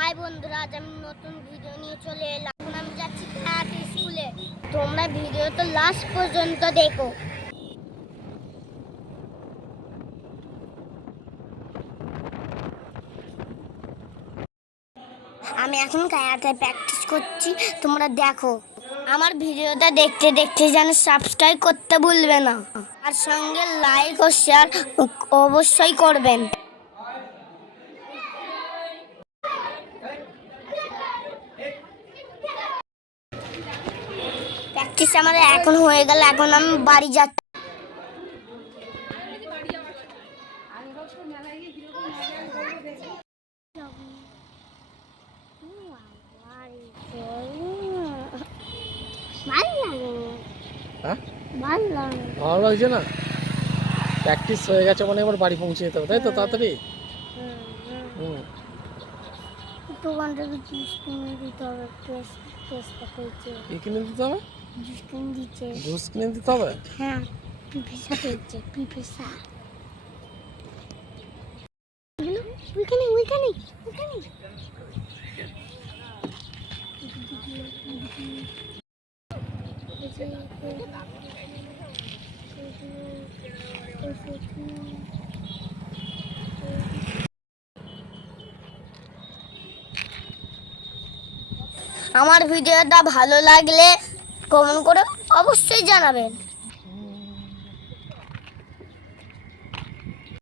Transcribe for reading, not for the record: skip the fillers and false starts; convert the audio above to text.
High বন্ধুরা, আজ আমি নতুন ভিডিও নিয়ে চলে এলাম। এখন আমি যাচ্ছি ক্লাস স্কুলে। তোমরা ভিডিওটা লাস্ট পর্যন্ত দেখো। আমি এখন কারাতে প্র্যাকটিস করছি, তোমরা দেখো। আমার ভিডিওটা দেখতে দেখতে যেন সাবস্ক্রাইব করতে ভুলবে না, আর সঙ্গে লাইক ও শেয়ার অবশ্যই করবেন। প্র্যাকটিস আমাদের এখন হয়ে গেল, এখন আমি বাড়ি যাচ্ছি। ভালো লাগছে না? প্র্যাকটিস হয়ে গেছে মানে এবার বাড়ি পৌঁছে যেতে হবে, তাই তো? তাড়াতাড়ি কি কিনে দিতে হবে? জুস কিনে দিতে হবে? হ্যাঁ, পিপিসা পেয়েছে, পিপিসা। ওইখানে আমার ভিডিওটা ভালো লাগলে কমেন্ট করে অবশ্যই জানাবেন।